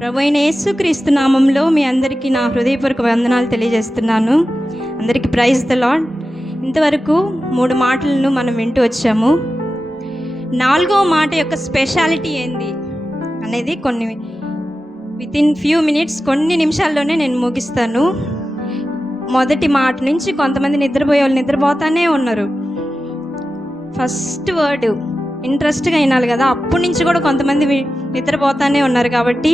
ప్రభు అయిన యేసుక్రీస్తు నామంలో మీ అందరికీ నా హృదయపూర్వక వందనాలు తెలియజేస్తున్నాను. అందరికీ ప్రైజ్ ద లార్డ్. ఇంతవరకు 3 మాటలను మనం వింటూ వచ్చాము. 4వ మాట యొక్క స్పెషాలిటీ ఏంది అనేది వితిన్ ఫ్యూ మినిట్స్, కొన్ని నిమిషాల్లోనే నేను ముగిస్తాను. మొదటి మాట నుంచి కొంతమంది నిద్రపోయే వాళ్ళు నిద్రపోతానే ఉన్నారు. ఫస్ట్ వర్డ్ ఇంట్రెస్ట్గా వినాలి కదా, అప్పటి నుంచి కూడా కొంతమంది నిద్రపోతానే ఉన్నారు. కాబట్టి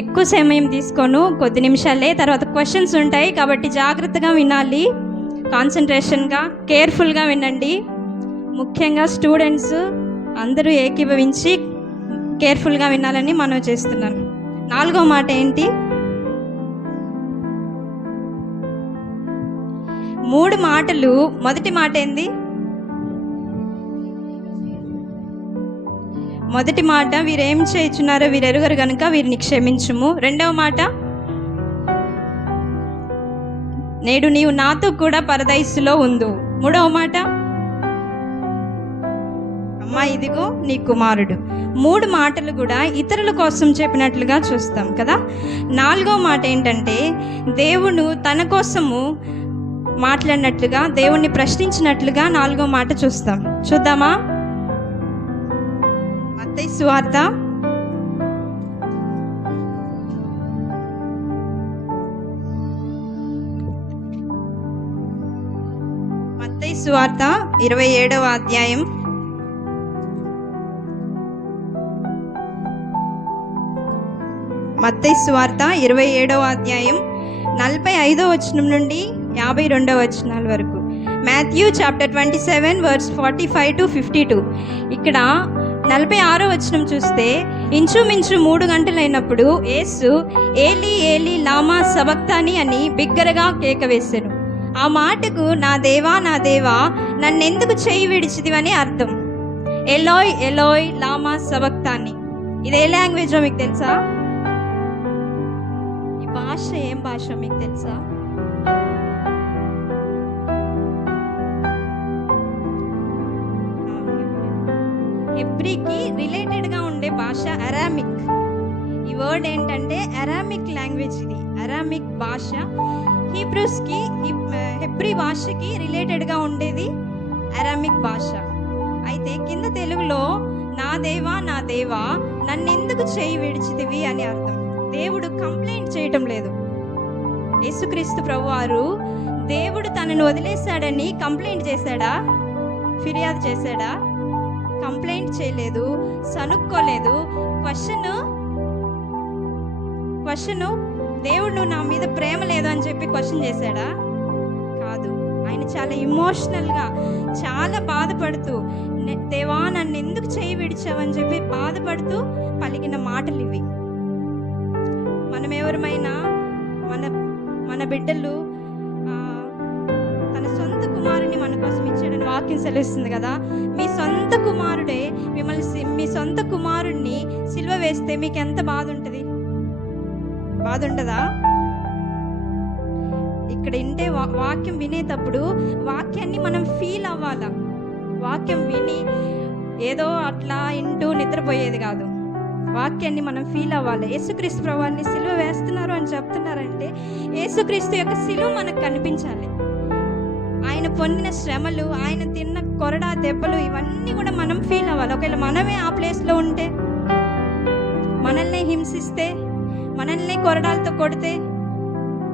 ఎక్కువ సమయం తీసుకోను, కొద్ది నిమిషాలే. తర్వాత క్వశ్చన్స్ ఉంటాయి కాబట్టి జాగ్రత్తగా వినాలి, కాన్సన్ట్రేషన్గా కేర్ఫుల్గా వినండి. ముఖ్యంగా స్టూడెంట్స్ అందరూ ఏకీభవించి కేర్ఫుల్గా వినాలని మనం చేస్తున్నాను. 4వ మాట ఏంటి? 3 మాటలు. మొదటి మాట ఏంది? మొదటి మాట, వీరేం చేయుచున్నారో వీరెరుగరు గనుక వీరిని క్షమించుము. 2వ మాట, నేడు నీవు నాతో కూడా పరదైసులో ఉండు. 3వ మాట, అమ్మా ఇదిగో నీ కుమారుడు. 3 మాటలు కూడా ఇతరుల కోసం చెప్పినట్లుగా చూస్తాం కదా. 4వ మాట ఏంటంటే, దేవుడు తన కోసము మాట్లాడినట్లుగా, దేవుణ్ణి ప్రశ్నించినట్లుగా 4వ మాట చూస్తాం. చూద్దామా? మత్తయి సువార్త 27వ అధ్యాయం 45వ వచనం నుండి 52వ వచనాల వరకు. Matthew chapter 27 verse 45 to 52. ఇక్కడ 46వ వచనం చూస్తే, ఇంచుమించు 3 గంటలైనప్పుడు యేసు ఏలీ ఏలీ లామా సబక్తాని అని బిగ్గరగా కేక వేశాను. ఆ మాటకు నా దేవా నా దేవా నన్నెందుకు చేయి విడిచిదివని అర్థం. ఎలోయ్ ఎలోయ్ లామా సబక్తాని. ఇది ఏ లాంగ్వేజో మీకు తెలుసా? ఈ భాష ఏం భాష మీకు తెలుసా? హెబ్రీకి రిలేటెడ్గా ఉండే భాష అరామిక్. ఈ వర్డ్ ఏంటంటే అరామిక్ లాంగ్వేజ్. ఇది అరామిక్ భాష. హీబ్రూస్కి, హెబ్రీ భాషకి రిలేటెడ్గా ఉండేది అరామిక్ భాష. అయితే కింద తెలుగులో నా దేవా నా దేవా నన్నెందుకు చేయి విడిచితివి అని అర్థం. దేవుడు కంప్లైంట్ చేయటం లేదు. యేసుక్రీస్తు ప్రభువారు దేవుడు తనను వదిలేశాడని కంప్లైంట్ చేశాడా? ఫిర్యాదు చేశాడా? కంప్లైంట్ చేయలేదు, సనుక్కోలేదు. క్వశ్చన్ దేవుడు నా మీద ప్రేమ లేదు అని చెప్పి క్వశ్చన్ చేశాడా? కాదు. ఆయన చాలా ఇమోషనల్గా, చాలా బాధపడుతూ, దేవా నన్ను ఎందుకు చేయి విడిచావని చెప్పి బాధపడుతూ పలికిన మాటలు ఇవి. మనం ఎవరమైనా మన బిడ్డలు తన సొంత కుమారుని మన కోసం ఇచ్చాడని వాక్యం సెలవిస్తుంది కదా. మీ సొంత కుమారుడే మీ సొంత కుమారుడిని సిలువ వేస్తే మీకు ఎంత బాధ ఉంటుంది? బాధ ఉంటుందా? ఇక్కడ వింటే వాక్యం వినేటప్పుడు వాక్యాన్ని మనం ఫీల్ అవ్వాలా. వాక్యం విని ఏదో అట్లా ఇంటూ నిద్రపోయేది కాదు. వాక్యాన్ని మనం ఫీల్ అవ్వాలి. యేసుక్రీస్తు ప్రభువాన్ని సిలువ వేస్తున్నారు అని చెప్తున్నారంటే యేసుక్రీస్తు యొక్క సిలువ మనకు కనిపించాలి. ఆయన పొందిన శ్రమలు, ఆయన తిన్న కొరడా దెబ్బలు, ఇవన్నీ కూడా మనం ఫీల్ అవ్వాలి. ఒకవేళ మనమే ఆ ప్లేస్లో ఉంటే, మనల్ని హింసిస్తే, మనల్ని కొరడాలతో కొడితే,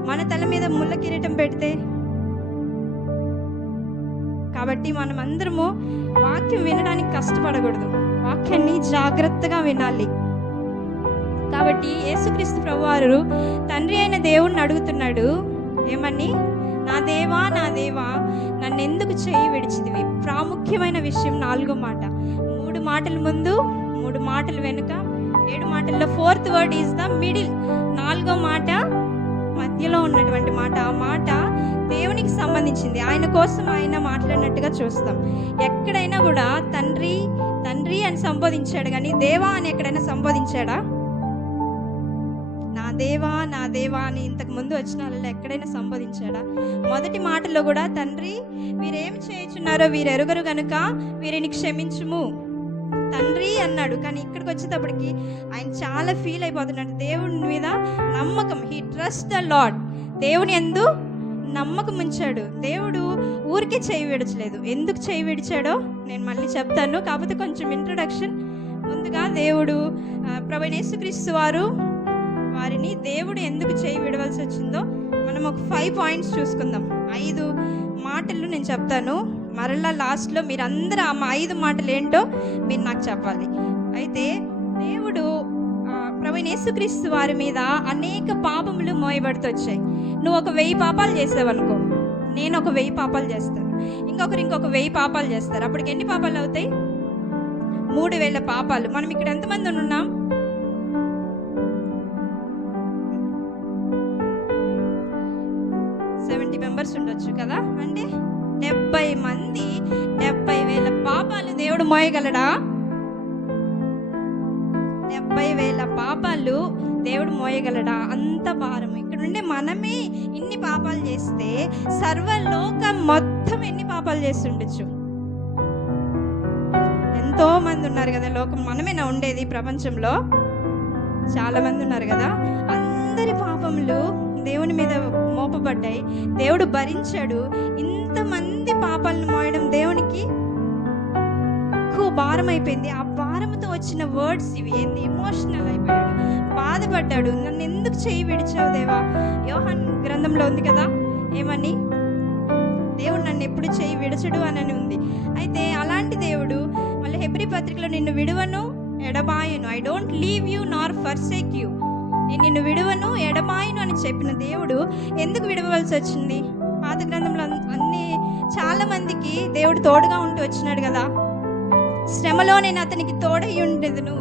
మన తల మీద ముళ్ళ కిరీటం పెడితే. కాబట్టి మనం అందరము వాక్యం వినడానికి కష్టపడకూడదు, వాక్యాన్ని జాగ్రత్తగా వినాలి. కాబట్టి యేసుక్రీస్తు ప్రభువారు తండ్రి అయిన దేవుణ్ణి అడుగుతున్నాడు ఏమని? నా దేవా నా దేవా నన్నెందుకు చేయి విడిచితివి. ప్రాముఖ్యమైన విషయం 4వ మాట. 3 మాటల ముందు, 3 మాటలు వెనుక, 7 మాటల్లో 4th word is the middle. 4వ మాట మధ్యలో ఉన్నటువంటి మాట. ఆ మాట దేవునికి సంబంధించింది. ఆయన కోసం ఆయన మాట్లాడినట్టుగా చూస్తాం. ఎక్కడైనా కూడా తండ్రి తండ్రి అని సంబోధించాడు కానీ దేవా అని ఎక్కడైనా సంబోధించాడా? నా దేవా నా దేవా అని ఇంతకు ముందు వచ్చిన వాళ్ళలో ఎక్కడైనా సంబోధించాడా? మొదటి మాటలో కూడా తండ్రి వీరేమి చేయుచున్నారో వీరెరుగరు గనుక వీరిని క్షమించుము. తండ్రి అన్నాడు. కానీ ఇక్కడికి వచ్చేటప్పటికి ఆయన చాలా ఫీల్ అయిపోతున్నాడు. దేవుని మీద నమ్మకం, హీ ట్రస్ట్ ద లార్డ్, దేవుని యందు నమ్మకం ఉంచాడు. దేవుడు ఊరికే చేయి విడచలేదు. ఎందుకు చేయి విడిచాడో నేను మళ్ళీ చెప్తాను, కాకపోతే కొంచెం ఇంట్రడక్షన్. ముందుగా దేవుడు ప్రభువైన యేసుక్రీస్తు వారిని దేవుడు ఎందుకు చేయి విడవలసి వచ్చిందో మనం ఒక 5 పాయింట్స్ చూసుకుందాం. 5 మాటలు నేను చెప్తాను, మరలా లాస్ట్లో మీరందరూ ఆ 5 మాటలు ఏంటో మీరు నాకు చెప్పాలి. అయితే దేవుడు ప్రభువైన యేసుక్రీస్తు వారి మీద అనేక పాపములు మోయబడుతూ వచ్చాయి. నువ్వు ఒక 1000 పాపాలు చేసావనుకో, నేను ఒక 1000 పాపాలు చేస్తాను, ఇంకొక 1000 పాపాలు చేస్తారు. అప్పటికి ఎన్ని పాపాలు అవుతాయి? 3000 పాపాలు. మనం ఇక్కడ ఎంతమంది ఉన్నాం? 70 మెంబర్స్ ఉండొచ్చు కదా. అంటే 70 మంది 70,000 పాపాలు దేవుడు మోయగలడా? 70,000 పాపాలు దేవుడు మోయగలడా? అంత భారం. ఇక్కడ ఉండే మనమే ఇన్ని పాపాలు చేస్తే సర్వలోకం మొత్తం ఎన్ని పాపాలు చేస్తుండొచ్చు? ఎంతో మంది ఉన్నారు కదా లోకం, మనమేనా ఉండేది ప్రపంచంలో? చాలా మంది ఉన్నారు కదా. అందరి పాపములు దేవుని మీద మోపబడ్డాయి, దేవుడు భరించాడు. ఇంతమంది పాపాలను మోయడం దేవునికి ఎక్కువ భారం అయిపోయింది. ఆ భారంతో వచ్చిన వర్డ్స్ ఇవి. ఏంది? ఎమోషనల్ అయిపోయాడు, బాధపడ్డాడు. నన్ను ఎందుకు చేయి విడిచావు దేవా? యోహాన్ గ్రంథంలో ఉంది కదా, ఏమని? దేవుడు నన్ను ఎప్పుడు చేయి విడచడు అని ఉంది. అయితే అలాంటి దేవుడు మళ్ళీ హెబ్రీ పత్రికలో నిన్ను విడువను ఎడబాయను, I don't leave you nor forsake you, నేను నిన్ను విడువను ఎడబాయను అని చెప్పిన దేవుడు ఎందుకు విడవలసి వచ్చింది? పాత గ్రంథంలో చాలా మందికి దేవుడు తోడుగా ఉంటూ వచ్చినాడు కదా. శ్రమలో నేను అతనికి తోడై ఉండేదును,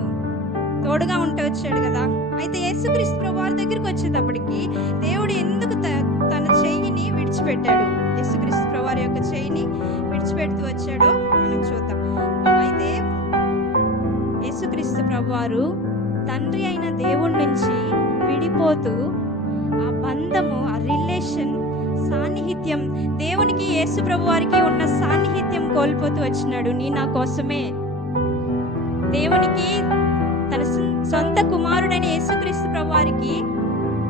తోడుగా ఉంటూ వచ్చాడు కదా. అయితే యేసుక్రీస్తు ప్రభువారి దగ్గరికి వచ్చేటప్పటికి దేవుడు ఎందుకు తన చెయ్యిని విడిచిపెట్టాడు? యేసుక్రీస్తు ప్రభువారి యొక్క చెయ్యిని విడిచిపెడుతూ వచ్చాడో మనం చూద్దాం. అయితే యేసుక్రీస్తు ప్రభువారు తండ్రి అయిన దేవుడి నుంచి విడిపోతూ ఆ బంధము, ఆ రిలేషన్, సాన్నిహిత్యం, దేవునికి యేసు ప్రభువారికి ఉన్న సాన్నిహిత్యం కోల్పోతూ వచ్చినాడు. నీ నా కోసమే. దేవునికి తన సొంత కుమారుడైన యేసుక్రీస్తు ప్రభువారికి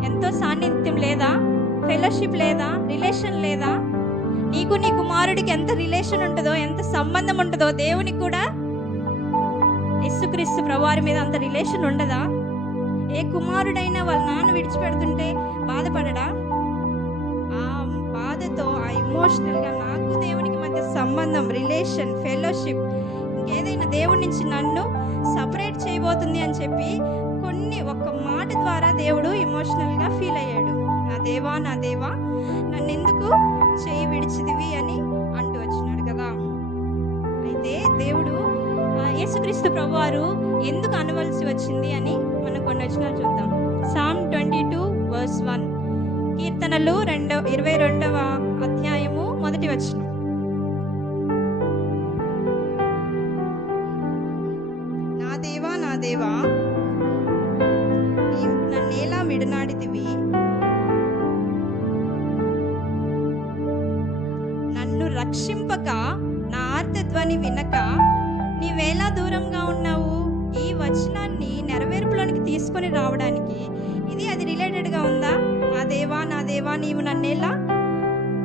ఎంతో సాన్నిహిత్యం లేదా? ఫెలోషిప్ లేదా? రిలేషన్ లేదా? నీకు నీ కుమారుడికి ఎంత రిలేషన్ ఉంటుందో, ఎంత సంబంధం ఉంటుందో, దేవునికి కూడా యేసుక్రీస్తు ప్రభువారి మీద అంత రిలేషన్ ఉండదా? ఏ కుమారుడైనా వాళ్ళ నాన్న విడిచిపెడుతుంటే బాధపడడా? ఆ బాధతో, ఆ ఎమోషనల్గా నాకు దేవునికి మధ్య సంబంధం, రిలేషన్, ఫెలోషిప్ ఇంకేదైనా దేవుడి నుంచి నన్ను సపరేట్ చేయబోతుంది అని చెప్పి ఒక్క మాట ద్వారా దేవుడు ఎమోషనల్గా ఫీల్ అయ్యాడు. నా దేవా, నా దేవా, నన్ను ఎందుకు చేయి విడిచిదివి అని అంటూ వచ్చినాడు కదా. అయితే దేవుడు యేసుక్రీస్తు ప్రభువారు ఎందుకు అనవలసి వచ్చింది అని మనం కొన్ని వచనాలు చూద్దాం. సామ్ 22:1, కీర్తనలు 22వ అధ్యాయము 1వ వచనం. నా దేవా, నా దేవా, నీవు నన్నేలా విడనాడితివి? నన్ను రక్షింపక, నా ఆర్తధ్వని వినక నీవేలా దూరంగా ఉన్నావు? ఈ వచనాన్ని నెరవేర్పులోనికి తీసుకొని రావడానికి అది రిలేటెడ్గా ఉందా? నా దేవా, నా దేవా, నీవు నన్నేలా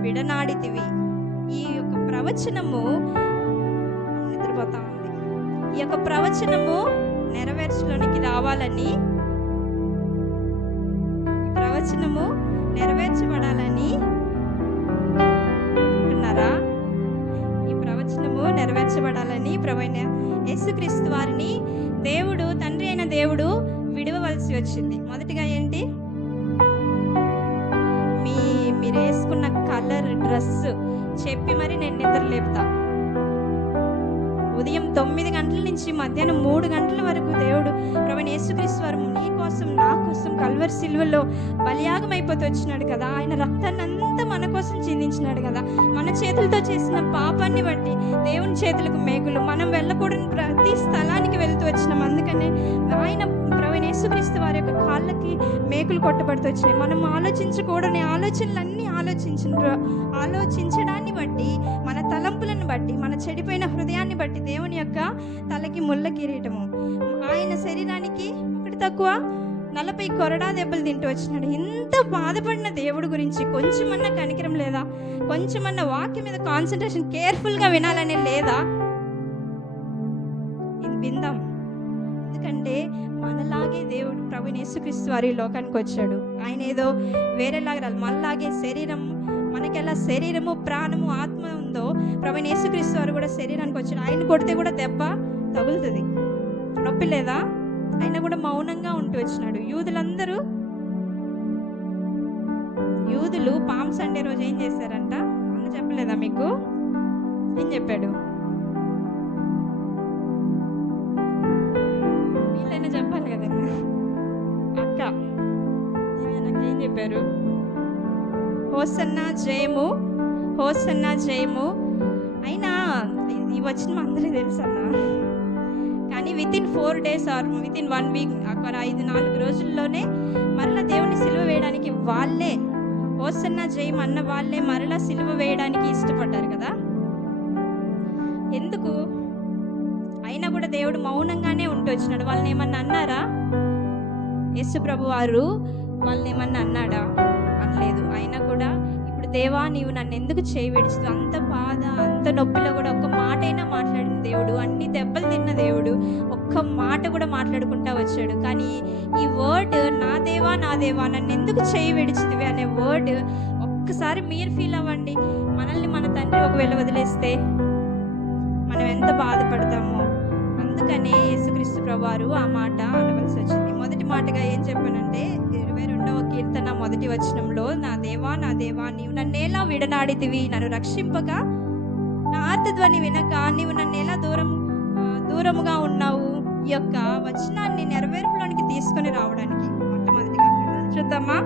విడనాడితివి. ఈ యొక్క ప్రవచనము నిద్రపోతా ఉంది. ఈ యొక్క ప్రవచనము నెరవేర్చలోనికి రావాలని, ఈ ప్రవచనము నెరవేర్చబడాలని అంటున్నారా? ఈ ప్రవచనము నెరవేర్చబడాలని ప్రభువైన యేసుక్రీస్తు వారిని దేవుడు, తండ్రి అయిన దేవుడు విడవవలసి వచ్చింది. మొదటిగా ఏంటి? మీరు వేసుకున్న కలర్ డ్రెస్ చెప్పి మరి నేను నిద్ర లేపుతా. ఉదయం 9 గంటల నుంచి మధ్యాహ్నం 3 గంటల వరకు దేవుడు ప్రభువైన యేసుక్రీస్తు వారు నీ కోసం, నా కోసం కల్వరి సిలువలో బలియాగం అయిపోతూ వచ్చినాడు కదా. ఆయన రక్తాన్ని అంతా మన కోసం చిందించినాడు కదా. మన చేతులతో చేసిన పాపాన్ని బట్టి దేవుని చేతులకు మేకులు, మనం వెళ్ళకూడని ప్రతి స్థలానికి వెళ్తూ వచ్చినాం. అందుకనే ఆయన ప్రభువైన యేసుక్రీస్తు వారి యొక్క కాళ్ళకి మేకులు కొట్టబడుతూ వచ్చినాయి. మనం ఆలోచించకూడని ఆలోచనలన్నీ ఆలోచించడాన్ని బట్టి, మన తలంపులను బట్టి, మన చెడిపోయిన హృదయాన్ని బట్టి దేవుని యొక్క తలకి తలకి ముళ్ళ కిరీటము, ఆయన శరీరానికి ఒకటి తక్కువ 40 కొరడా దెబ్బలు తింటూ వచ్చినాడు. ఇంత బాధపడిన దేవుడు గురించి కొంచెమన్నా కనికరం లేదా? కొంచెమన్నా వాక్యం మీద కాన్సన్ట్రేషన్ కేర్ఫుల్గా వినాలనే లేదా? ఇది విందాం. ఎందుకంటే మనలాగే దేవుడు ప్రభు యేసుక్రీస్తు వారి లోకానికి వచ్చాడు. ఆయన ఏదో వేరేలాగా రాదు, మనలాగే శరీరం, మనకెలా శరీరము ప్రాణము ఆత్మ ఉందో ప్రభు యేసుక్రీస్తు వారు కూడా శరీరానికి వచ్చాడు. ఆయన కొడితే కూడా దెబ్బ తగులుతుంది, నొప్పి లేదా? అయినా కూడా మౌనంగా ఉంటూ వచ్చినాడు. యూదులు పామ్ సండే రోజు ఏం చేశారంట? అన్న చెప్పలేదా మీకు? ఏం చెప్పాడు? వీళ్ళైనా చెప్పాలి కదన్నా. అక్క నాకేం చెప్పారు? హోసన్నా జయము, హోసన్నా జయము. అయినా ఈ వచ్చిన అందరికీ తెలుసన్నా, కానీ within 4 days or within 1 week, అక్కడ 5-4 రోజుల్లోనే మరలా దేవుని సిలువ వేయడానికి వాళ్ళే, హోసన్నా జయం అన్న వాళ్ళే మరలా సిలువ వేయడానికి ఇష్టపడ్డారు కదా. ఎందుకు? అయినా కూడా దేవుడు మౌనంగానే ఉంటూ వచ్చినాడు. వాళ్ళని ఏమన్నా అన్నారా? యేసు ప్రభు వారు వాళ్ళని ఏమన్నా అన్నాడా? అనలేదు. అయినా కూడా ఇప్పుడు దేవా నీవు నన్ను ఎందుకు చేయి విడిచిదు, అంత బాధ అంత నొప్పిలో కూడా ఒక్క మాట అయినా మాట్లాడిన దేవుడు, అన్ని దెబ్బలు తిన్న దేవుడు ఒక్క మాట కూడా మాట్లాడుకుంటా వచ్చాడు. కానీ ఈ వర్డ్ నా దేవా నా దేవా నన్ను ఎందుకు చేయి విడిచిదివి అనే వర్డ్ ఒక్కసారి మీరు ఫీల్ అవ్వండి. మనల్ని మన తండ్రి ఒకవేళ వదిలేస్తే మనం ఎంత బాధపడతామో. అందుకనే యేసుక్రీస్తు ప్రభువారు ఆ మాట అనవలసి వచ్చింది. మొదటి మాటగా ఏం చెప్పానంటే 22వ కీర్తన మొదటి వచనంలో, నా దేవా నీవు నన్నేలా విడనాడితివి, నన్ను రక్షింపక, నా ఆర్తధ్వని వినక నీవు నన్నేలా దూరముగా ఉన్నావు. ఈ యొక్క వచనాన్ని నెరవేర్పులోనికి తీసుకొని రావడానికి మొట్టమొదటిగా చూద్దామా.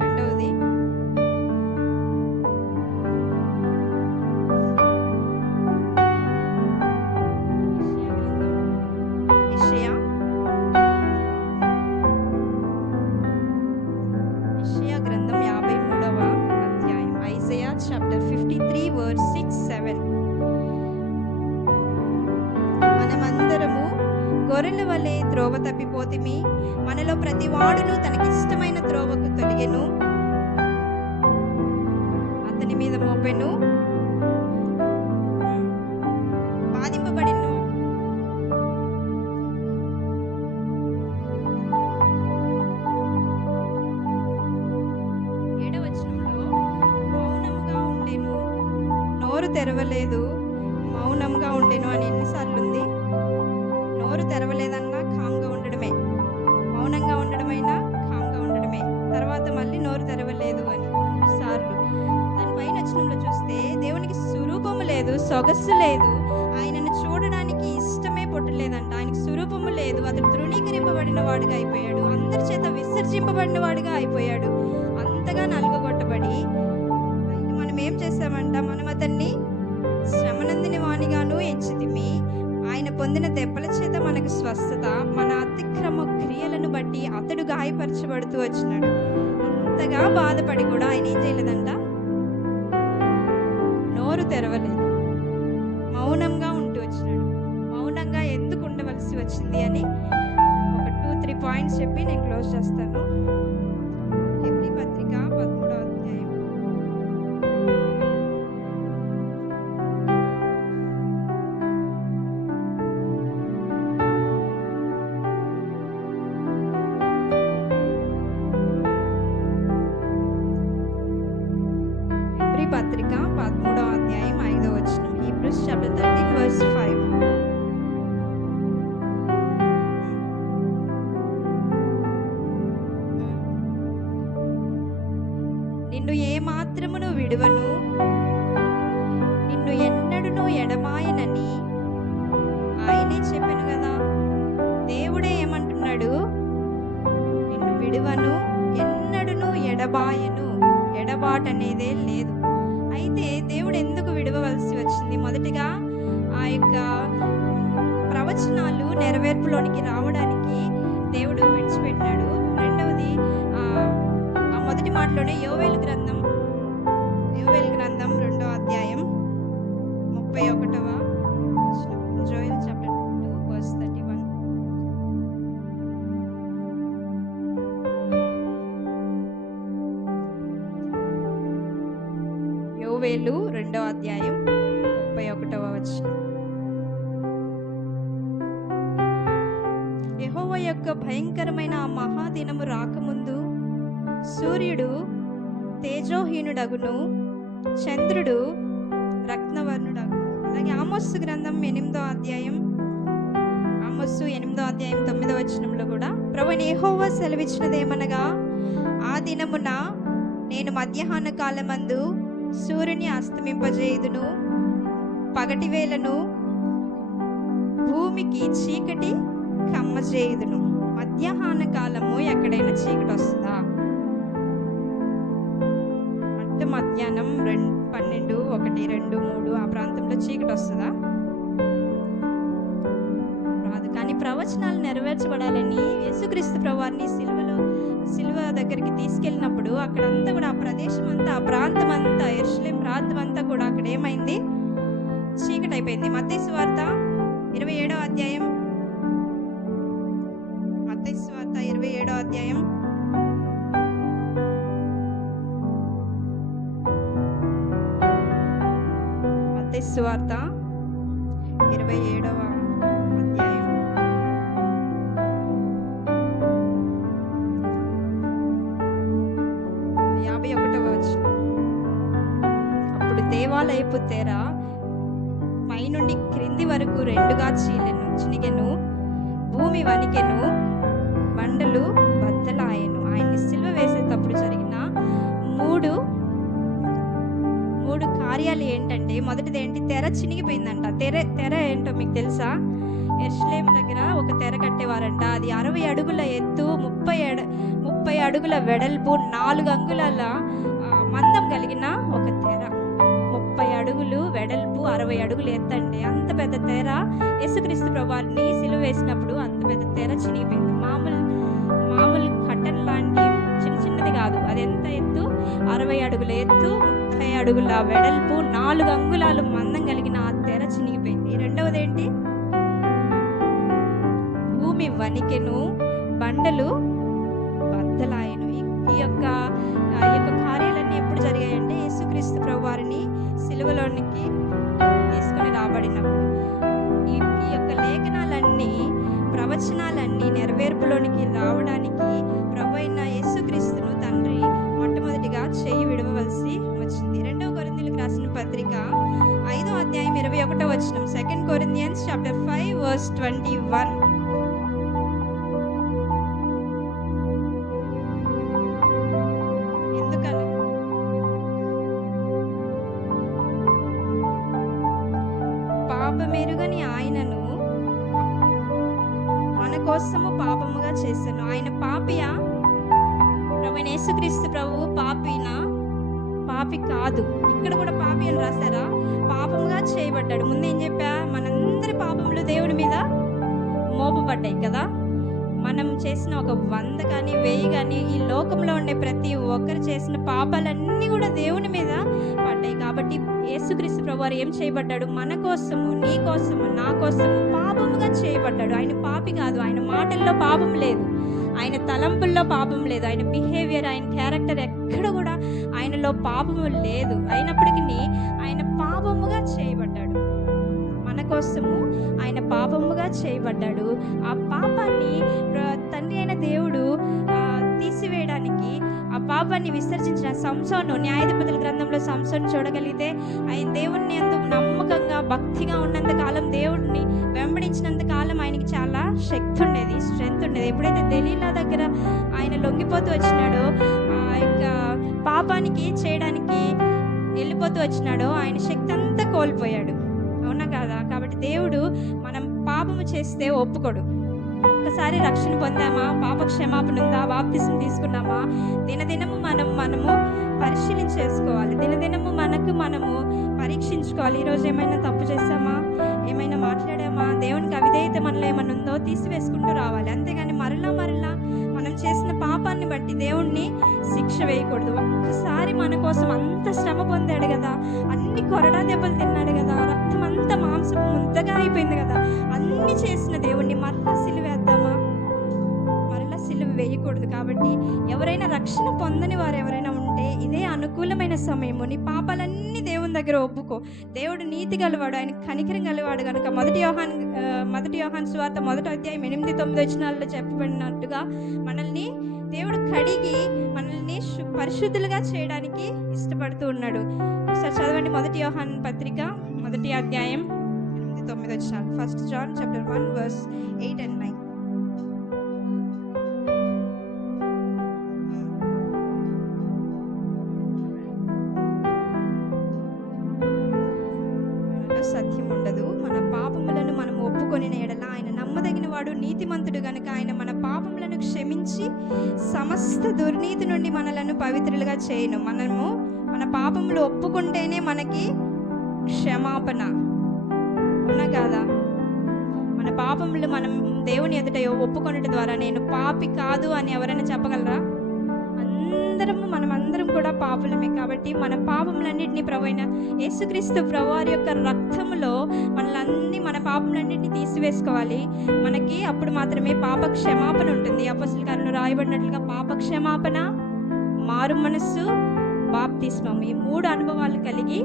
రెండవది యెషయా గ్రంథం 53వ అధ్యాయం, ఐజయా చాప్టర్ 53 verse 6-7. మనమందరము గొర్రెల వలె త్రోవ తప్పిపోతిమి, మనలో ప్రతి వాడును తనకిష్టమైన త్రోవకు తొలిగెను, అతని మీద మోపెను, బాధింపబడిను. నోరు తెరవలేదు, మౌనంగా ఉండెను అని ఎన్నిసార్లు ఉంది? నోరు తెరవలేదన్నా కామ్గా ఉండడమే, మౌనంగా ఉండడమైనా కామ్గా ఉండడమే. తర్వాత మళ్ళీ నోరు తెరవలేదు అని 3 సార్లు. దాని పైన వచనంలో చూస్తే దేవునికి స్వరూపము లేదు, సొగస్సు లేదు, ఆయనను చూడడానికి ఇష్టమే పుట్టలేదంట. ఆయనకి స్వరూపము లేదు, అతడు తృణీకరింపబడిన వాడుగా అయిపోయాడు, అందరి చేత విసర్జింపబడిన వాడుగా అయిపోయాడు. అంతగా నలుగగొట్టబడి మనం ఏం చేస్తామంట? మనం అతన్ని శ్రమనందిని వాణిగాను ఎంచితిమి, ఆయన పొందిన దెబ్బల చేత మనకు స్వస్థత, మన అతిక్రమ క్రియలను బట్టి అతడు గాయపరచబడుతూ వచ్చినాడు. ఇంతగా బాధపడి కూడా ఆయన ఏం చేయలేదంట? నోరు తెరవలేదు, మౌనంగా ఉంటూ వచ్చినాడు. మౌనంగా ఎందుకు ఉండవలసి వచ్చింది అని ఒక 2-3 పాయింట్స్ చెప్పి నేను క్లోజ్ చేస్తాను. హెబ్రీ పత్రిక 13వ అధ్యాయం, పత్రిక 13వ అధ్యాయం 5వ వచనం, హీబ్రూస్ చాప్టర్ 13 verse 5. నిన్ను ఏమాత్రమును విడువను, నిన్ను ఎన్నడును ఎడమాయనని ఆయనే చెప్పాను కదా. దేవుడే ఏమంటున్నాడు? నిన్ను విడువను, ఎన్నడును ఎడబాయను. ఎడబాటు అనేదే లేదు. అయితే దేవుడు ఎందుకు విడవలసి వచ్చింది? మొదటిగా ఆ యొక్క ప్రవచనాలు నెరవేర్పులోనికి రావడానికి దేవుడు విడిచిపెట్టినాడు. రెండవది ఆ మొదటి మాటలోనే యోవేలు గ్రంథం 2వ అధ్యాయం సమూయేలు 2వ అధ్యాయం 31వ వచనం. యెహోవా యొక్క భయంకరమైన ఆ మహాదినము రాకముందు సూర్యుడు తేజోహీనుడగును, చంద్రుడు రత్నవర్ణుడగును. అలాగే ఆమోసు గ్రంథం 8వ అధ్యాయం 9వ వచనంలో కూడా ప్రభువైన యెహోవా సెలవిచ్చినదేమనగా, ఆ దినమున నేను మధ్యాహ్న కాలమందు సూర్యుని అస్తమింపజేయుదును, పగటి వేళను భూమికి చీకటి కమ్మజేయుదును. మధ్యాహ్న కాలము ఎక్కడైనా చీకటి వస్తుందా? అంటే మధ్యాహ్నం 12, 1, 2, 3 ఆ ప్రాంతంలో చీకటి వస్తుందా? రాదు. కానీ ప్రవచనాలు నెరవేర్చబడాలని యేసుక్రీస్తు ప్రభువారిని సిలువ దగ్గరికి తీసుకెళ్ళినప్పుడు అక్కడంతా కూడా ఆ ప్రదేశం అంతా, ఆ ప్రాంతం అంతా, యెరూషలేం ప్రాంతం అంతా కూడా అక్కడ ఏమైంది? చీకటి అయిపోయింది. మత్తయి సువార్త 27వ అధ్యాయం 27వ అధ్యాయం 51వ వచనం. అప్పుడు దేవాలయపు తెర పైనుండి క్రింది వరకు 2గా చినిగెను, భూమి వణికెను, బండలు బద్దలాయెను. ఆయన్ని సిలువ వేసేటప్పుడు జరిగిన మూడు కార్యాలు ఏంటంటే, మొదటిది ఏంటి? తెర చినిగిపోయిందంట. తెర ఏంటో మీకు తెలుసా? యెరూషలేం దగ్గర ఒక తెర కట్టేవారంట. అది 60 అడుగుల ఎత్తు, 30 అడుగుల వెడల్పు, 4 అంగుళాల మందం కలిగిన ఒక తెర. 30 అడుగులు వెడల్పు, 60 అడుగులు ఎత్తండి. అంత పెద్ద తెర యేసుక్రీస్తు ప్రభువారిని సిలువ వేసినప్పుడు అంత పెద్ద తెర చినిగిపోయింది. మామూలు కట్టన్ లాంటి చిన్నది కాదు. అది ఎంత ఎత్తు? 60 అడుగుల ఎత్తు, 30 అడుగుల వెడల్పు, 4 అంగుళాలు మందం కలిగిన ఆ తెర చినిగిపోయింది. రెండవది ఏంటి? భూమి వణికెను, బండలు బద్దలాయెను. ఈ యొక్క కార్యాలన్నీ ఎప్పుడు జరిగాయంటే యేసుక్రీస్తు ప్రభువారిని సిలువలోనికి తీసుకుని రాబడినప్పుడు. ఈ యొక్క లేఖనాలన్నీ, ప్రవచనాలన్నీ నెరవేర్పులోనికి రావడానికి ప్రభు అయిన యేసుక్రీస్తును తండ్రి మొట్టమొదటిగా చేయి విడవవలసి వచ్చింది. 2వ కొరింథీయులకు రాసిన పత్రిక 5వ అధ్యాయం 21వ వచనం. 2 Corinthians chapter 5 verse 21. ఎందుకని? పాపమెరుగని ఆయనను మన కోసము పాపముగా చేశాను. ఆయన పాపియా? ప్రభువైన యేసుక్రీస్తు ప్రభువు పాపి కాదు. ఇక్కడ కూడా పాపి అని రాశారా? పాపముగా చేయబడ్డాడు. ముందేం చెప్పా? మనందరి పాపములు దేవుని మీద మోపబడ్డాయి కదా. మనం చేసిన ఒక 100 కానీ 1000 కానీ ఈ లోకంలో ఉండే ప్రతి ఒక్కరు చేసిన పాపాలన్నీ కూడా దేవుని మీద పడ్డాయి. కాబట్టి యేసుక్రీస్తు ప్రభువారు ఏం చేయబడ్డాడు? మన కోసము, నీ కోసము, నా కోసము పాపముగా చేయబడ్డాడు. ఆయన పాపి కాదు. ఆయన మాటల్లో పాపం లేదు, ఆయన తలంపుల్లో పాపం లేదు, ఆయన బిహేవియర్, ఆయన క్యారెక్టర్ ఎక్కడ కూడా ఆయనలో పాపము లేదు. అయినప్పటికీ ఆయన పాపముగా చేయబడ్డాడు. మన కోసము ఆయన పాపముగా చేయబడ్డాడు. ఆ పాపాన్ని తండ్రి అయిన దేవుడు తీసివేయడానికి, ఆ పాపాన్ని విసర్జించిన సంసోను, న్యాయాధిపతుల గ్రంథంలో సంసోను చూడగలిగితే ఆయన దేవుణ్ణి అందుకు నమ్మకంగా, భక్తిగా ఉన్నంత కాలం, దేవుడిని వెంబడించినంత కాలం ఆయనకి చాలా శక్తి ఉండేది, స్ట్రెంగ్త్ ఉండేది. ఎప్పుడైతే దెలీలా దగ్గర ఆయన లొంగిపోతూ వచ్చినాడో, పాపానికి చేయడానికి వెళ్ళిపోతూ వచ్చినాడో, ఆయన శక్తి అంతా కోల్పోయాడు. అవునా కాదా? కాబట్టి దేవుడు మనం పాపము చేస్తే ఒప్పుకోడు. ఒక్కసారి రక్షణ పొందామా, పాప క్షమాపణ ఉందా, బాప్తిసం తీసుకున్నామా, దినదినము మనము పరిశీలించేసుకోవాలి. దినదినము మనము పరీక్షించుకోవాలి. ఈరోజు ఏమైనా తప్పు చేసామా, ఏమైనా మాట్లాడామా, దేవునికి అవిధేయత మనలో ఏమైనా ఉందో తీసివేసుకుంటూ రావాలి. అంతేగాని మరలా మనం చేసిన పాపాన్ని బట్టి దేవుణ్ణి శిక్ష వేయకూడదు. ఒక్కసారి మన కోసం అంత శ్రమ పొందాడు కదా, అన్ని కొరడా దెబ్బలు తిన్నాడు కదా, రక్తం అంతా మాంసపు ముద్దగా అయిపోయింది కదా, అన్ని చేసిన దేవుణ్ణి మరలా సిలువ వేయకూడదు. కాబట్టి ఎవరైనా రక్షణ పొందని వారు ఎవరైనా ఉంటే ఏంటంటే ఇదే అనుకూలమైన సమయము. నీ పాపాలన్నీ దేవుని దగ్గర ఒప్పుకో. దేవుడు నీతి గలవాడు, ఆయన కనికరం గలవాడు కనుక మొదటి యోహాను సువార్త 1వ అధ్యాయం 8-9 వచనాల్లో చెప్పబడినట్టుగా మనల్ని దేవుడు కడిగి మనల్ని పరిశుద్ధులుగా చేయడానికి ఇష్టపడుతూ ఉన్నాడు. ఒకసారి చదవండి మొదటి యోహాను పత్రిక 1వ అధ్యాయం 8-9 వచనాలు. 1 John chapter 1 verse 8 and 9. సత్యం ఉండదు. మన పాపములను మనం ఒప్పుకొనిన ఎడల ఆయన నమ్మదగిన వాడు, నీతిమంతుడు గనుక ఆయన మన పాపములను క్షమించి సమస్త దుర్నీతి నుండి మనలను పవిత్రులుగా చేయను. మనము మన పాపములు ఒప్పుకుంటేనే మనకి క్షమాపణ, అవునా కాదా? మన పాపములు మనం దేవుని ఎదుట ఒప్పుకొనట ద్వారా నేను పాపి కాదు అని ఎవరైనా చెప్పగలరా? మనమందరం కూడా పాపులమే. కాబట్టి మన పాపములన్నింటినీ ప్రభువైన యేసుక్రీస్తు ప్రభువారి యొక్క రక్తములో మన పాపములన్నింటినీ తీసివేసుకోవాలి. మనకి అప్పుడు మాత్రమే పాప క్షమాపణ ఉంటుంది. అపొస్తలుల కార్యంలో రాయబడినట్లుగా పాప క్షమాపణ, మారు మనస్సు, బాప్తిస్మం, ఈ 3 అనుభవాలు కలిగి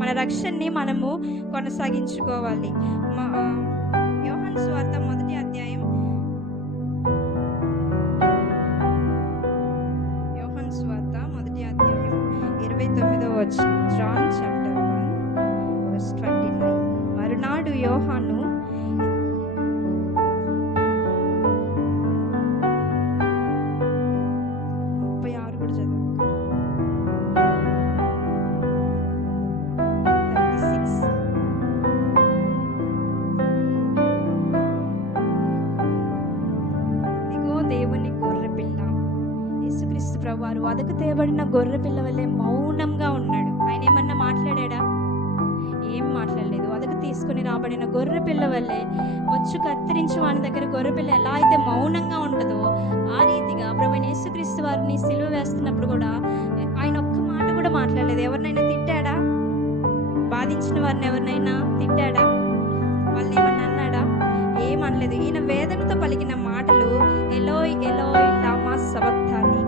మన రక్షణని మనము కొనసాగించుకోవాలి. యోహాను సువార్త 1వ అధ్యాయం 29వ వచనం. John chapter 1 verse 29. మరునాడు యోహాను ప్రభువారు వదకు తేబడిన గొర్రె పిల్ల వల్లే మౌనంగా ఉన్నాడు. ఆయన ఏమన్నా మాట్లాడా? ఏం మాట్లాడలేదు. వదకు తీసుకుని రాబడిన గొర్రె పిల్ల వల్లే వచ్చు కత్తిరించి వాని దగ్గర గొర్రె పిల్ల ఎలా అయితే మౌనంగా ఉంటుందో ఆ రీతిగా ప్రభువైన యేసుక్రీస్తు వారిని సిలువ వేస్తున్నప్పుడు కూడా ఆయన ఒక్క మాట కూడా మాట్లాడలేదు. ఎవరినైనా తిట్టాడా? బాధించిన వారిని ఎవరినైనా తిట్టాడా? వాళ్ళని ఏమన్నా అన్నాడా? ఏమనలేదు. ఈయన వేదనతో పలికిన మాటలు ఎలోయ్ ఎలోయ్ లామా సబక్తాని,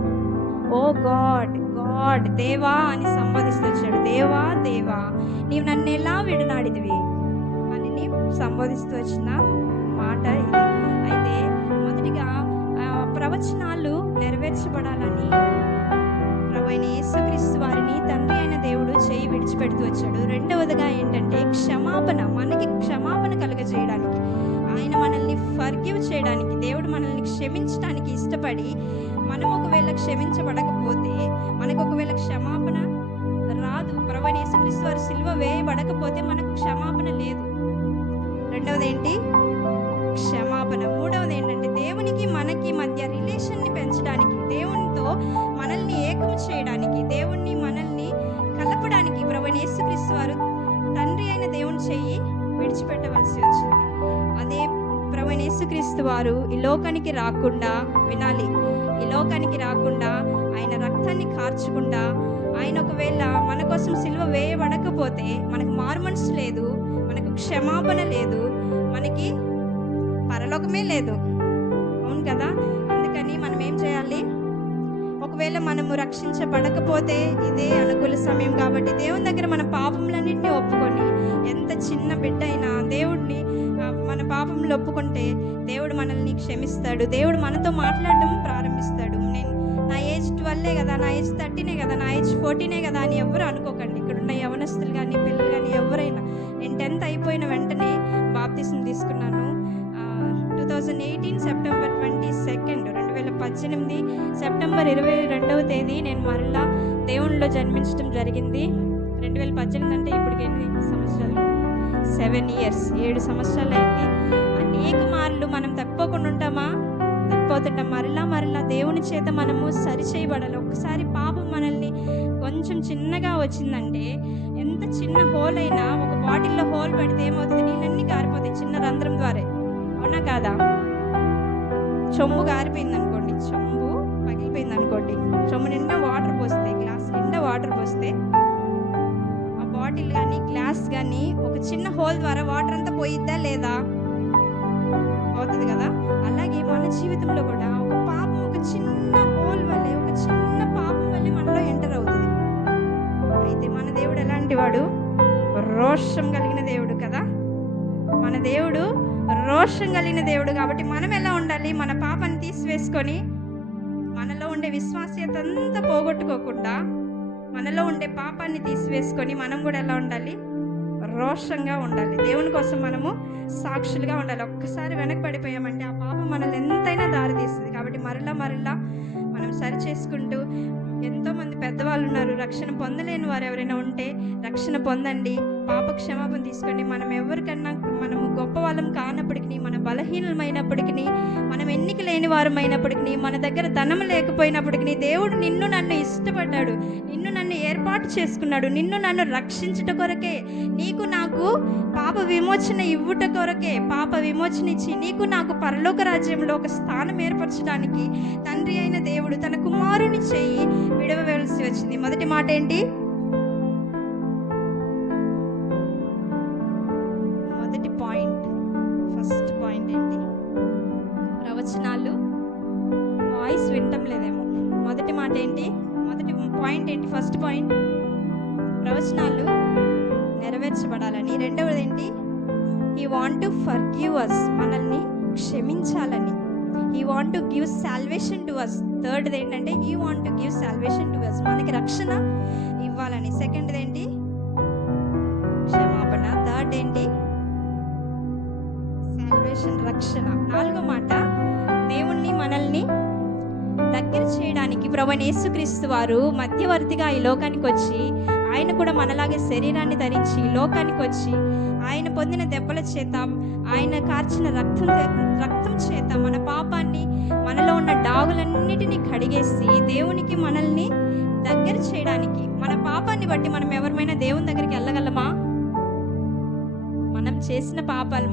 ఓ గాడ్ గాడ్, దేవా అని సంబోధిస్తూ వచ్చాడు. దేవా దేవా నీవు నన్ను ఎలా విడనాడిదివి అని సంబోధిస్తూ వచ్చిన మాట ఇది. అయితే మొదటిగా ప్రవచనాలు నెరవేర్చబడాలని ప్రభువైన యేసుక్రీస్తు వారిని తండ్రి అయిన దేవుడు చేయి విడిచిపెడుతూ వచ్చాడు. రెండవదిగా ఏంటంటే క్షమాపణ, మనకి క్షమాపణ కలుగజేయడానికి, ఆయన మనల్ని ఫర్గివ్ చేయడానికి, దేవుడు మనల్ని క్షమించడానికి ఇష్టపడి మనం ఒకవేళ క్షమించబడకపోతే, మనకు ఒకవేళ క్షమాపణ రాదు, ప్రభువైన యేసుక్రీస్తు వారి సిలువ వేయబడకపోతే మనకు క్షమాపణ లేదు. రెండవది ఏంటి? క్షమాపణ. మూడవది ఏంటంటే దేవునికి మనకి మధ్య రిలేషన్ని పెంచడానికి, దేవునితో మనల్ని ఏకం చేయడానికి, దేవుణ్ణి మనల్ని కలపడానికి ప్రభువైన యేసుక్రీస్తు వారు తండ్రి అయిన దేవుని చెయ్యి విడిచిపెట్టవలసి వచ్చింది. అదే ప్రభువైన యేసుక్రీస్తు వారు ఈ లోకానికి రాకుండా, వినాలి, ఈ లోకానికి రాకుండా ఆయన రక్తాన్ని కార్చకుండా, ఆయన ఒకవేళ మన కోసం సిలువ వేయబడకపోతే మనకు మారుమనసు లేదు, మనకు క్షమాపణ లేదు, మనకి పరలోకమే లేదు. అవును కదా? అందుకని మనం ఏం చేయాలి? ఒకవేళ మనము రక్షించబడకపోతే ఇదే అనుకూల సమయం కాబట్టి దేవుని దగ్గర మన పాపములన్నింటినీ ఒప్పుకొని, ఎంత చిన్న బిడ్డ అయినా దేవుడిని మన పాపములు ఒప్పుకుంటే దేవుడు మనల్ని క్షమిస్తాడు. దేవుడు మనతో మాట్లాడడం ప్రారంభిస్తాడు. నా ఏజ్ 12 కదా, నా ఏజ్ 13 కదా, నా ఏజ్ 14 కదా అని ఎవరు అనుకోకండి. ఇక్కడ ఉన్న యవనస్తులు కానీ పిల్లలు కానీ ఎవరైనా, నేను 10th అయిపోయిన వెంటనే బాప్తిసం తీసుకున్నాను. 2018 సెప్టెంబర్ 22 2018 సెప్టెంబర్ 22వ తేదీ నేను మరలా దేవునిలో జన్మించడం జరిగింది. 2018 అంటే ఇప్పటికి ఎన్ని సంవత్సరాలు? 7 years, 7 సంవత్సరాలు అయింది. అనేక మార్లు మనం తప్పకుండా ఉంటామా? తప్పిపోతుంటాం. మరలా దేవుని చేత మనము సరిచేయబడాలి. ఒక్కసారి పాపం మనల్ని కొంచెం చిన్నగా వచ్చిందంటే, ఎంత చిన్న హోల్ అయినా, ఒక బాటిల్లో హోల్ పెడితే ఏమవుతుంది? నీళ్ళన్నీ కారిపోతాయి చిన్న రంధ్రం ద్వారా, అవునా కాదా? చెంబు గారిపోయింది అనుకోండి, చెంబు పగిలిపోయింది అనుకోండి, చెంబు నిండా వాటర్ పోస్తే, గ్లాస్ నిండా వాటర్ పోస్తే, ఆ బాటిల్ కానీ గ్లాస్ కానీ ఒక చిన్న హోల్ ద్వారా వాటర్ అంతా పోయిద్దా లేదా? అవుతుంది కదా. అలాగే మన జీవితంలో కూడా ఒక పాపం, ఒక చిన్న హోల్ వల్లే, ఒక చిన్న పాపం వల్లే మనలో ఎంటర్ అవుతుంది. మన దేవుడు ఎలాంటి వాడు? రోషం కలిగిన దేవుడు కదా. మన దేవుడు రోషం కలిగిన దేవుడు. కాబట్టి మనం ఎలా ఉండాలి? మన పాపాన్ని తీసివేసుకొని మనలో ఉండే విశ్వాస్యత అంతా పోగొట్టుకోకుండా మనలో ఉండే పాపాన్ని తీసివేసుకొని మనం కూడా ఎలా ఉండాలి? రోషంగా ఉండాలి. దేవుని కోసం మనము సాక్షులుగా ఉండాలి. ఒక్కసారి వెనక్కి పడిపోయామంటే ఆ పాపం మనల్ని ఎంతైనా దారి తీస్తుంది. కాబట్టి మరలా మనం సరి చేసుకుంటూ, ఎంతోమంది పెద్దవాళ్ళు ఉన్నారు, రక్షణ పొందలేని వారు ఎవరైనా ఉంటే రక్షణ పొందండి, పాప క్షమాపణ తీసుకోండి. మనం ఎవరికన్నా మనము గొప్ప వాళ్ళం కానప్పటికీ, మన బలహీనమైనప్పటికీ, మనం ఎన్నిక లేని వారమైనప్పటికీ, మన దగ్గర ధనం లేకపోయినప్పటికీ దేవుడు నిన్ను నన్ను ఇష్టపడ్డాడు, నిన్ను నన్ను ఏర్పాటు చేసుకున్నాడు, నిన్ను నన్ను రక్షించుట కొరకే, నీకు నాకు పాప విమోచన ఇవ్వుట కొరకే, పాప విమోచన ఇచ్చి నీకు నాకు పరలోక రాజ్యంలో ఒక స్థానం ఏర్పరచడానికి తండ్రి అయిన దేవుడు తన కుమారుని చేయి విడవవలసి వచ్చింది. మొదటి మాట ఏంటి? మొదటి పాయింట్, ఫస్ట్ పాయింట్ ఏంటి? ప్రవచనాలు వాయిస్ వినటం లేదేమో. మొదటి మాట ఏంటి? మొదటి పాయింట్ ఏంటి? ఫస్ట్ పాయింట్ ప్రవచనాలు నెరవేర్చబడాలని. రెండవది ఏంటి? He want to forgive us, మనల్ని క్షమించాలని. He want to give salvation to us. థర్డ్ది ఏంటంటే he want to give salvation to us, మనకి రక్షణ ఇవ్వాలని. సెకండ్ది ఏంటి? క్షమాపణ. థర్డ్ ఏంటి? సాల్వేషన్, రక్షణ. నాలుగో మాట, దేవుణ్ణి మనల్ని దగ్గర చేయడానికి ప్రభువైన యేసుక్రీస్తు వారు మధ్యవర్తిగా ఈ లోకానికి వచ్చి, ఆయన కూడా మనలాగే శరీరాన్ని ధరించి లోకానికి వచ్చి, ఆయన పొందిన దెబ్బల చేత, ఆయన కార్చిన రక్తం చేత మన పాపాన్ని, మనలో ఉన్న డాగులన్నిటినీ కడిగేసి దేవునికి మనల్ని దగ్గర చేయడానికి. మన పాపాన్ని బట్టి మనం ఎవరిమైనా దేవుని దగ్గరికి వెళ్ళగలమా? మనం చేసిన పాపాలు,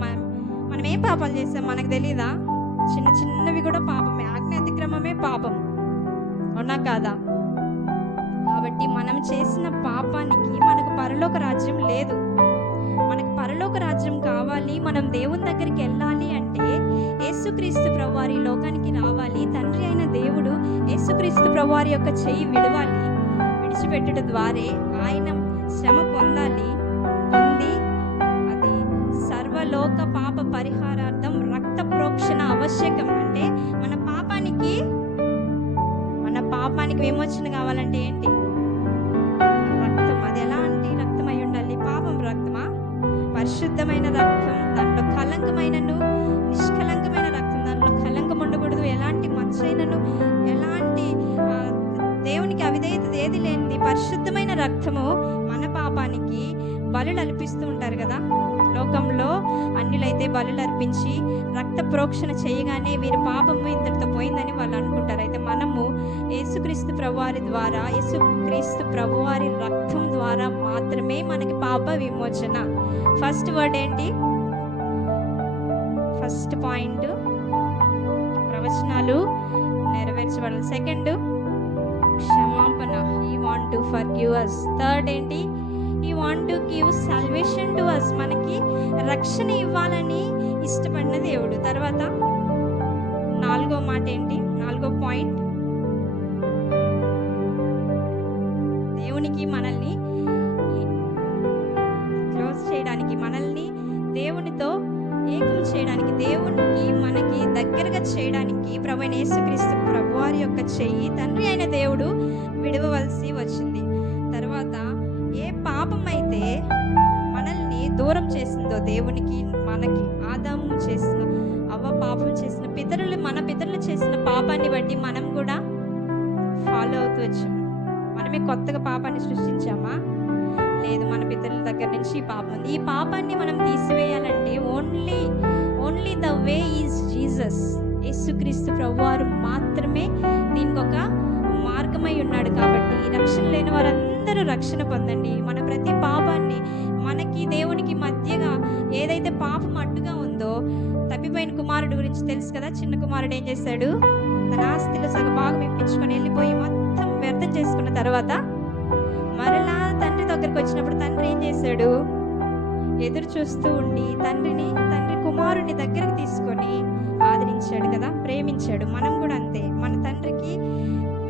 మనం ఏ పాపాలు చేసాం మనకు తెలీదా? చిన్నవి కూడా పాపమే. ఆజ్ఞ అతిక్రమమే పాపం, అవునా కాదా? కాబట్టి మనం చేసిన పాపానికి మనకు పరలోక రాజ్యం లేదు. మనకు పరలోక రాజ్యం కావాలి, మనం దేవుని దగ్గరికి వెళ్ళాలి అంటే యేసుక్రీస్తు ప్రభువారి లోకానికి రావాలి. తండ్రి అయిన దేవుడు యేసుక్రీస్తు ప్రభువారి యొక్క చెయ్యి విడిచిపెట్టడం ద్వారా ఆయన శ్రమ పొంది అది సర్వలోక పాప పరిహారార్థం రక్త ప్రోక్షణ ఆవశ్యకం. అంటే మన పాపానికి విమోచన కావాలంటే ఏంటి? రక్తం. అది ఎలాంటి రక్తం అయి ఉండాలి? పాపం రక్తమా? పరిశుద్ధమైన రక్తం, దాంట్లో కలంకమైనను నిష్కలంకమైన రక్తం, దాంట్లో కలంకం ఉండకూడదు, ఎలాంటి మచ్చైనను, ఎలాంటి దేవునికి అవిధేయత ఏది లేనిది పరిశుద్ధమైన రక్తము మన పాపానికి బలులు అర్పిస్తూ ఉంటారు కదా. లోకంలో అన్యులైతే బలులు అర్పించి రక్త ప్రోక్షణ చేయగానే వీరి పాపము ఇంతటితో పోయిందని వాళ్ళు అనుకుంటారు. అయితే మనము యేసుక్రీస్తు ప్రభువారి ద్వారా, యేసుక్రీస్తు ప్రభువారి రక్తం ద్వారా మాత్రమే మనకి పాప విమోచన. ఫస్ట్ వర్డ్ ఏంటి? ఫస్ట్ పాయింట్ ప్రవచనాలు నెరవేర్చబడాలి. సెకండ్ క్షమాపణ, he want to forgive us. Third ఏంటి? He want to give salvation to us, మనకి రక్షణ ఇవ్వాలని ఇష్టపడిన దేవుడు. తర్వాత నాలుగో మాట ఏంటి? నాలుగో పాయింట్, దేవునికి మనల్ని క్లోజ్ చేయడానికి, మనల్ని దేవునితో ఏకం చేయడానికి, దేవునికి మనకి దగ్గరగా చేయడానికి ప్రభువైన యేసుక్రీస్తు ప్రభువారి యొక్క చెయ్యి తండ్రి అయిన దేవుడు విడవవలసి వచ్చింది. తర్వాత ఏ పాపం అయితే మనల్ని దూరం చేసిందో దేవునికి, మనకి ఆదాము చేసిన, అవ్వ పాపం చేసిన, మన పితరులు చేసిన పాపాన్ని బట్టి మనం కూడా ఫాలో అవుతూ వచ్చాము. మనమే కొత్తగా పాపాన్ని సృష్టించామా? లేదు, మన పితరుల దగ్గర నుంచి ఈ పాపం ఉంది. ఈ పాపాన్ని మనం తీసివేయాలంటే only the way is Jesus. యేసుక్రీస్తు ప్రభువారు మాత్రమే దీనికి ఒక మార్గమై ఉన్నాడు. కాబట్టి రక్షణ లేని వారందరూ రక్షణ పొందండి. మన ప్రతి పాపాన్ని, మనకి దేవునికి మధ్యగా ఏదైతే పాపం అడ్డుగా ఉందో, తప్పిపోయిన కుమారుడు గురించి తెలుసు కదా. చిన్న కుమారుడు ఏం చేశాడు? తన ఆస్తిలో సగభాగం ఇప్పించుకొని వెళ్ళిపోయి మొత్తం వ్యర్థం చేసుకున్న తర్వాత మరలా తండ్రి దగ్గరకు వచ్చినప్పుడు తండ్రి ఏం చేశాడు? ఎదురు చూస్తూ ఉండి తండ్రి కుమారుడిని దగ్గరకు తీసుకొని ఆదరించాడు కదా, ప్రేమించాడు. మనం కూడా అంతే. మన తండ్రికి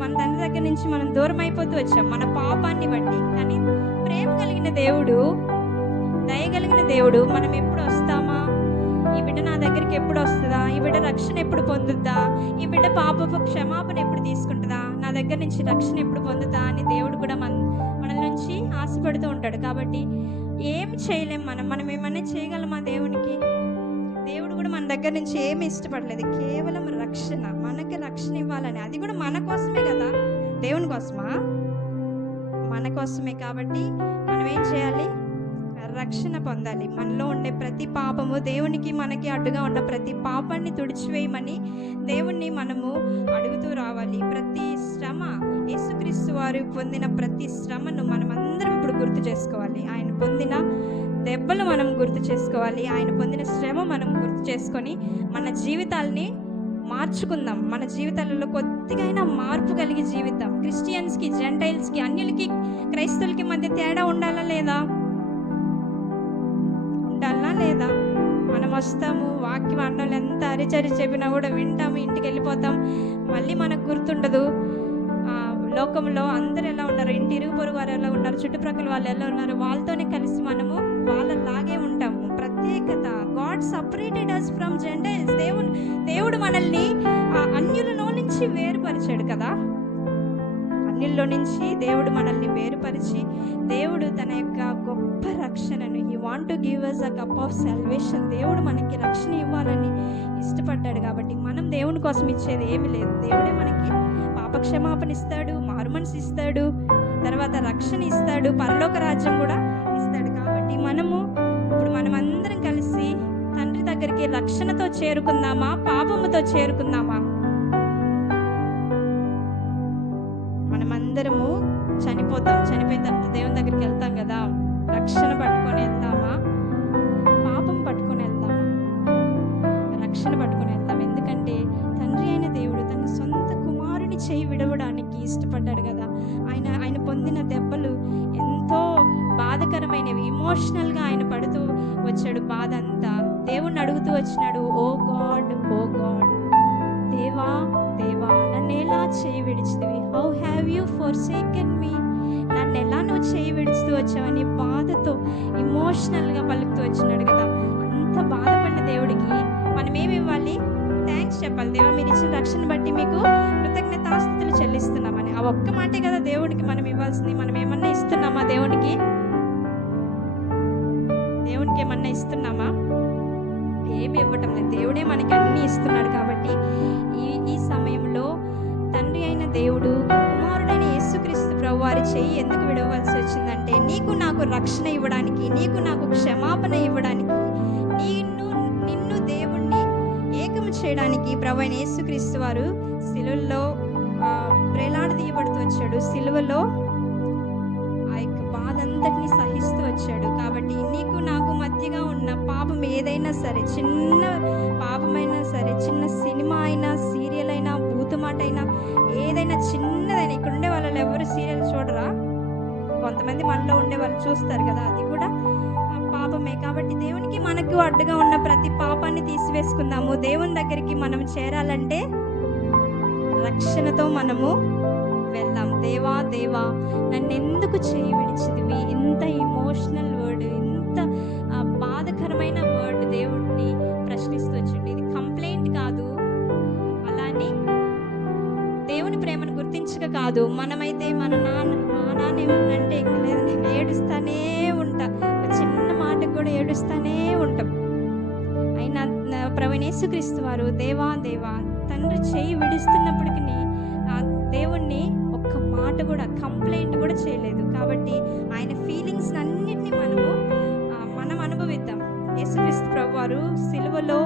మన మన తండ్రి దగ్గర నుంచి మనం దూరం అయిపోతూ వచ్చాం మన పాపాన్ని బట్టి. కానీ ప్రేమ కలిగిన దేవుడు, దయగలిగిన దేవుడు, మనం ఎప్పుడు వస్తామా, ఈ బిడ్డ నా దగ్గరికి ఎప్పుడు వస్తుందా, ఈ బిడ్డ రక్షణ ఎప్పుడు పొందుద్దా, ఈ బిడ్డ పాపపు క్షమాపణ ఎప్పుడు తీసుకుంటుందా, నా దగ్గర నుంచి రక్షణ ఎప్పుడు పొందుతా అని దేవుడు కూడా మన నుంచి ఆశపడుతూ ఉంటాడు. కాబట్టి ఏం చేయలేం, మనం ఏమన్నా చేయగలమా దేవునికి? దేవుడు కూడా మన దగ్గర నుంచి ఏమి ఇష్టపడలేదు, కేవలం రక్షణ, మనకి రక్షణ ఇవ్వాలని. అది కూడా మన కోసమే కదా, దేవుని కోసమా? మన కోసమే. కాబట్టి మనం ఏం చేయాలి? రక్షణ పొందాలి. మనలో ఉండే ప్రతి పాపము, దేవునికి మనకి అడ్డుగా ఉన్న ప్రతి పాపాన్ని తుడిచివేయమని దేవుణ్ణి మనము అడుగుతూ రావాలి. ప్రతి శ్రమ, యేసుక్రీస్తు వారు పొందిన ప్రతి శ్రమను మనం అందరం ఇప్పుడు గుర్తు చేసుకోవాలి. ఆయన పొందిన దెబ్బలు మనం గుర్తు చేసుకోవాలి, ఆయన పొందిన శ్రమ మనం గుర్తు చేసుకొని మన జీవితాల్ని మార్చుకుందాం. మన జీవితాలలో కొద్దిగా అయినా మార్పు కలిగి జీవితం. క్రిస్టియన్స్కి, జెంటైల్స్కి, అన్యులకి, క్రైస్తవులకి మధ్య తేడా ఉండాలా లేదా? లేదా? మనం వస్తాము, వాక్యం అన్నోళ్ళు ఎంత అరిచరి చెప్పినా కూడా వింటాము, ఇంటికి వెళ్ళిపోతాం, మళ్ళీ మనకు గుర్తుండదు. లోకంలో అందరు ఎలా ఉన్నారు, ఇంటి ఇరుగు పొరుగు వారు ఎలా ఉన్నారు, చుట్టుప్రక్కల వాళ్ళు ఎలా ఉన్నారు, వాళ్ళతోనే కలిసి మనము వాళ్ళలాగే ఉంటాము. ప్రత్యేకత. God separated us from Gentiles. దేవుడు మనల్ని అన్యులలో నుంచి వేరుపరిచాడు కదా. అన్యుల్లో నుంచి దేవుడు మనల్ని వేరుపరిచి, దేవుడు తన యొక్క గొప్ప రక్షణను, he want to give us a cup of salvation. దేవుడు మనకి రక్షణ ఇవ్వాలని ఇష్టపడ్డాడు. కాబట్టి మనం దేవుని కోసం ఇచ్చేది ఏమీ లేదు. దేవుడే మనకి పాపక్షమాపణ ఇస్తాడు, మారుమనసు ఇస్తాడు, తర్వాత రక్షణ ఇస్తాడు, పరలోక రాజ్యం కూడా ఇస్తాడు. కాబట్టి మనమందరం కలిసి తండ్రి దగ్గరికి రక్షణతో చేరుకుందామా, పాపముతో చేరుకుందామా? మనమందరము చనిపోతాం, చనిపోయిన తర్వాత దేవుని దగ్గరికి వెళ్తాం కదా. రక్షణ పట్టుకొని వెళ్తామా, పాపం పట్టుకొని వెళ్తామా? రక్షణ పట్టుకొని వెళ్తాం. ఎందుకంటే తండ్రి అయిన దేవుడు తన సొంత కుమారుని చేయి విడవడానికి ఇష్టపడ్డాడు కదా. ఆయన పొందిన దెబ్బలు ఎంతో బాధకరమైనవి. ఇమోషనల్గా ఆయన పడుతూ వచ్చాడు, బాధ అంతా దేవుణ్ణి అడుగుతూ వచ్చినాడు, ఓ గాడ్, ఓ గాడ్, దేవా దేవా, నన్ను ఎలా చేయి విడిచితివి? హౌ హ్యావ్ యూ ఫోర్సేకెన్ మీ? నన్ను ఎలా నువ్వు చేయి విడుస్తూ వచ్చావని బాధతో ఇమోషనల్గా పలుకుతూ వచ్చినాడు కదా. అంత బాధపడిన దేవుడికి మనం ఏమి ఇవ్వాలి? థ్యాంక్స్ చెప్పాలి. దేవా, మీరు ఇచ్చిన రక్షణ బట్టి మీకు కృతజ్ఞతాస్తుతులు చెల్లిస్తున్నామని. ఆ ఒక్క మాటే కదా దేవుడికి మనం ఇవ్వాల్సింది. మనం ఏమన్నా ఇస్తున్నామా దేవునికి? దేవునికి ఏమన్నా ఇస్తున్నామా? ఏమి ఇవ్వటం లేదు. దేవుడే మనకి అన్నీ ఇస్తున్నాడు. కాబట్టి ఈ సమయంలో తండ్రి అయిన దేవుడు కుమారుడైన యేసుక్రీస్తు ప్రభువారి చెయ్యి ఎందుకు విడవలసి వచ్చిందంటే, నీకు నాకు రక్షణ ఇవ్వడానికి, నీకు నాకు క్షమాపణ ఇవ్వడానికి, నిన్ను దేవుణ్ణి ఏకం చేయడానికి ప్రభువైన యేసుక్రీస్తు వారు సిలువలో ప్రేలాడదీయబడుతూ వచ్చాడు. సిలువలో ఆ యొక్క బాధ అంతటిని సహిస్తూ వచ్చాడు. కాబట్టి నీకు నాకు మధ్యగా ఉన్న పాపం ఏదైనా సరే, చిన్న పాపమైనా సరే, చిన్న సినిమా అయినా, సీరియల్ అయినా, బూతుమాట అయినా, ఏదైనా చిన్నదైనా, ఇక్కడ ఉండే వాళ్ళు ఎవరు సీరియల్ చూడరా? కొంతమంది మనలో ఉండే వాళ్ళు చూస్తారు కదా, అది కూడా పాపమే. కాబట్టి దేవునికి మనకు అడ్డుగా ఉన్న ప్రతి పాపాన్ని తీసివేసుకుందాము. దేవుని దగ్గరికి మనం చేరాలంటే రక్షణతో మనము వెళ్దాం. దేవా దేవా, నన్ను ఎందుకు చేయి విడిచితివి? ఇంత ఇమోషనల్ వర్డ్, ఇంత బాధకరమైన వర్డ్ దేవుడిని ప్రశ్నిస్తూ వచ్చింది. ఇది కంప్లైంట్ కాదు, అలానే దేవుని ప్రేమను గుర్తించక కాదు. మనమైతే మా నాన్న ఏమన్నంటే ఇంక లేదు, నేను ఏడుస్తానే ఉంటా, చిన్న మాటకు కూడా ఏడుస్తానే ఉంటాం. అయినా ప్రభువైన యేసుక్రీస్తు వారు దేవా దేవా, తండ్రి చేయి విడుస్తున్నప్పటికీ దేవుణ్ణి ఒక్క మాట కూడా, కంప్లైంట్ కూడా చేయలేదు. కాబట్టి ఆయన ఫీలింగ్స్ అన్నిటినీ మనం అనుభవిద్దాం. యేసుక్రీస్తు ప్రభువారు సిలువలో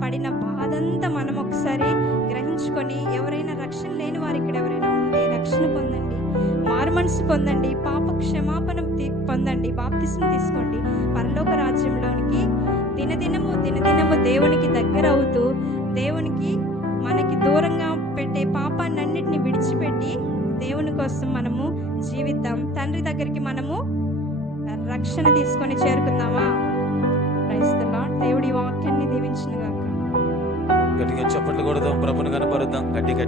పడిన బాధంతా మనం ఒకసారి గ్రహించుకొని, ఎవరైనా రక్షణ లేని వారు ఇక్కడ ఎవరైనా ఉంటే రక్షణ పొందండి, మారుమనసు పొందండి, పాప క్షమాపణ పొందండి, బాప్తిస్మం తీసుకోండి. పరలోక రాజ్యంలోనికి దినదినము దేవునికి దగ్గర అవుతూ, దేవునికి మనకి దూరంగా పెట్టే పాపాన్ని అన్నిటిని విడిచిపెట్టి దేవుని కోసం మనము జీవిద్దాం. తండ్రి దగ్గరికి మనము రక్షణ తీసుకొని చేరుకుందామా? Praise the lord. దేవుడి వాక్యాన్ని దీవించును గాక. గట్టిగా చప్పట్లు కొడదాం, ప్రభుని కనపరుద్దాం. గట్టిగా